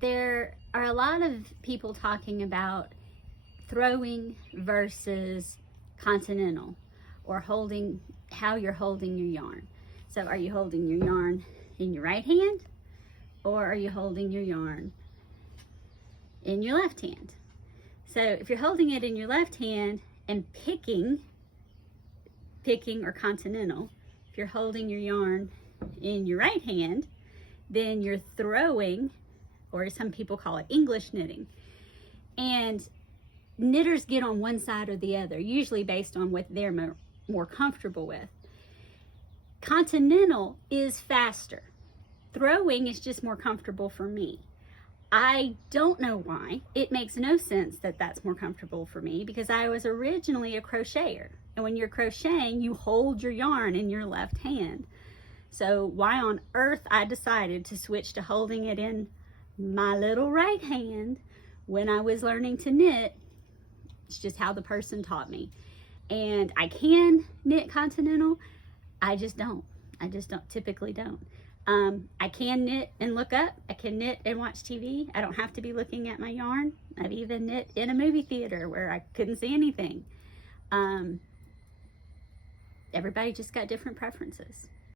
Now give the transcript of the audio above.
there are a lot of people talking about throwing versus continental, or holding, how you're holding your yarn. So are you holding your yarn in your right hand, or are you holding your yarn in your left hand? So if you're holding it in your left hand and picking or continental, if you're holding your yarn in your right hand, then you're throwing, or some people call it English knitting. And knitters get on one side or the other, usually based on what they're more comfortable with. Continental is faster. Throwing is just more comfortable for me. I don't know why. It makes no sense that that's more comfortable for me, because I was originally a crocheter. And when you're crocheting, you hold your yarn in your left hand. So why on earth I decided to switch to holding it in my little right hand when I was learning to knit, it's just how the person taught me. And I can knit continental, I just don't typically don't. I can knit and look up. I can knit and watch TV. I don't have to be looking at my yarn. I've even knit in a movie theater where I couldn't see anything. Everybody just got different preferences.